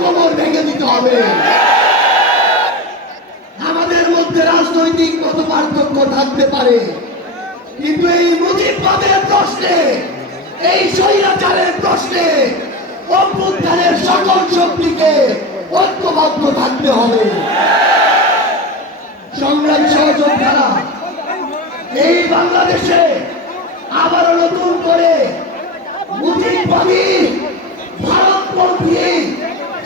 কোমর ভেঙে দিতে হবে। আমাদের মধ্যে রাজনৈতিক মত পার্থক্য থাকতে পারে, কিন্তু এই মুজিববাদের প্রশ্নে, এই স্বৈরাচারের প্রশ্নে অভ্যুত্থানের সকল শক্তিকে ঐক্যবদ্ধ থাকতে হবে। সংগ্রামী সহযোদ্ধারা, এই বাংলাদেশে আবারও নতুন করে মুজিববাদী ভারতপন্থী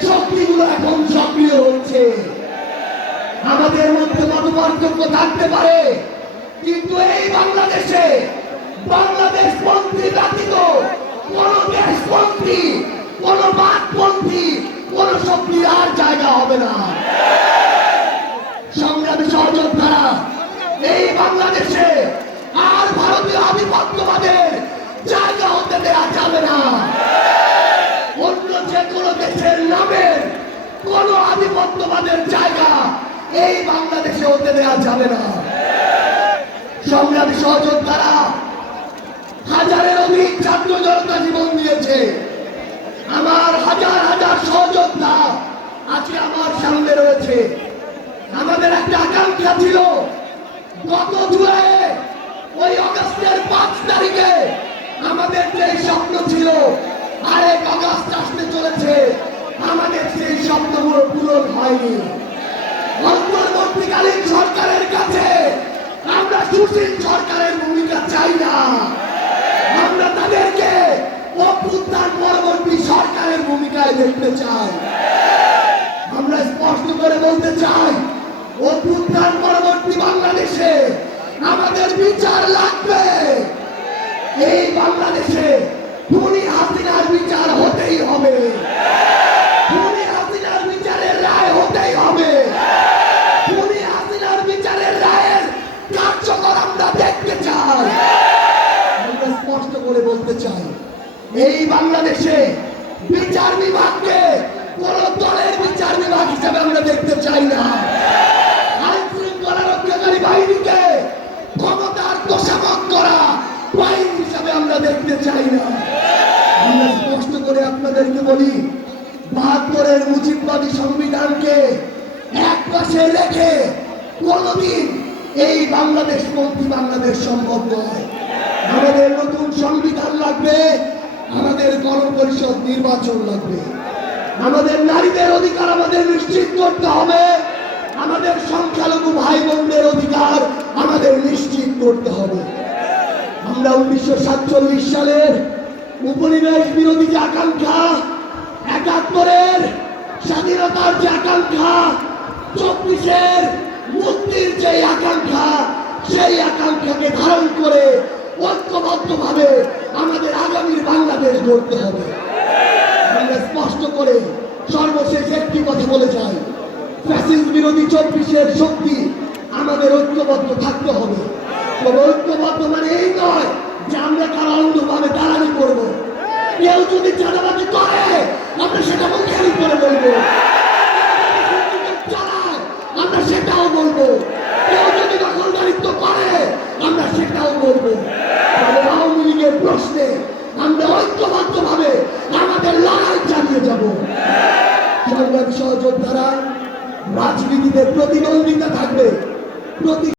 শক্তিগুলো এখন সক্রিয় হচ্ছে। আমাদের মধ্যে মত পার্থক্য থাকতে পারে, কিন্তু এই বাংলাদেশে বাংলাদেশপন্থী ব্যতীত কোন দেশপন্থী, কোন বাদপন্থী, কোন শক্তির আর জায়গা হবে না। সংগ্রামী সহযোদ্ধারা, এই বাংলাদেশে আর ভারতীয় আধিপত্যবাদের জায়গা হতে দেওয়া যাবে না। অন্য যে কোনো দেশের নামের কোন আধিপত্যবাদের জায়গা এই বাংলাদেশে হতে দেওয়া যাবে না। সংগ্রামী সহযোদ্ধারা, হাজারের অধিক ছাত্র জনতা জীবন দিয়েছে। আমার হাজার হাজার সহযোদ্ধা আজকে আমার সামনে রয়েছে। আমাদের একটা আকাঙ্ক্ষা ছিল, গত জুলাইয়ে ওই অগাস্টের 5 তারিখে আমাদের যে স্বপ্ন ছিল, আরেক অগাস্ট আসতে চলেছে, আমাদের সেই স্বপ্নগুলো পূরণ হয়নি। অন্তর্বর্তীকালীন সরকারের কাছে আমরা সুশীল সরকারের ভূমিকা চাই না। আমরা তাদেরকে অভ্যুত্থান পরবর্তী সরকারের ভূমিকায় দেখতে চাই। আমরা স্পষ্ট করে বলতে চাই, অভ্যুত্থান পরবর্তী বাংলাদেশে আমাদের বিচার লাগবে। এই বাংলাদেশে খুনি হাসিনার বিচার হতেই হবে। খুনি হাসিনার বিচারের রায় হতেই হবে। খুনি হাসিনার বিচারের রায়ের কার্যকর আমরা দেখতে চাই। আমরা স্পষ্ট করে বলতে চাই, এই বাংলাদেশে বিচার বিভাগকে কোন দলের বিচার বিভাগ হিসেবে আমরা দেখতে চাই না। আইন শৃঙ্খলা রক্ষাকারী বাহিনীকে ক্ষমতার তোষামত করা বাহিনী হিসাবে আমরা দেখতে চাই না। আমরা স্পষ্ট করে আপনাদেরকে বলি, ৭২-এর মুজিববাদী সংবিধানকে এক পাশে রেখে কোনদিন এই বাংলাদেশপন্থী বাংলাদেশ সম্ভব নয়। আমাদের নতুন সংবিধান লাগবে, আমাদের গণপরিষদ নির্বাচন লাগবে, আমাদের নারীদের অধিকার আমাদের নিশ্চিত করতে হবে, আমাদের সংখ্যালঘু ভাই বোনদের অধিকার আমাদের নিশ্চিত করতে হবে। আমরা 1947 সালের উপনিবেশ বিরোধী যে আকাঙ্ক্ষা, ৭১-এর স্বাধীনতার যে আকাঙ্ক্ষা, ২৪-এর মুক্তির যে আকাঙ্ক্ষা, সেই আকাঙ্ক্ষাকে ধারণ করে ঐক্যবদ্ধভাবে আমাদের আগামীর বাংলাদেশ গড়তে হবে। আমরা স্পষ্ট করে সর্বশেষ একটি কথা বলে যাই, ফ্যাসিস্ট বিরোধী ২৪-এর শক্তি আমাদের ঐক্যবদ্ধ থাকতে হবে। তবে ঐক্যবদ্ধ মানে এই নয় যে আমরা কারো অন্ধভাবে দাঁড়ানি করবো। কেউ যদি চাঁদাবাজি করে আমরা সেটা মুখের উপরে বলবো, আমরা সেটাও বলবো। কেউ যদি দখলদারিত্ব করে আমরা সেটাও বলবো। আওয়ামী লীগের প্রশ্নে আমরা ঐক্যবদ্ধ ভাবে আমাদের লড়াই চালিয়ে যাব। সংগ্রামী সহযোদ্ধারা, রাজনীতিতে প্রতিদ্বন্দ্বিতা থাকবে।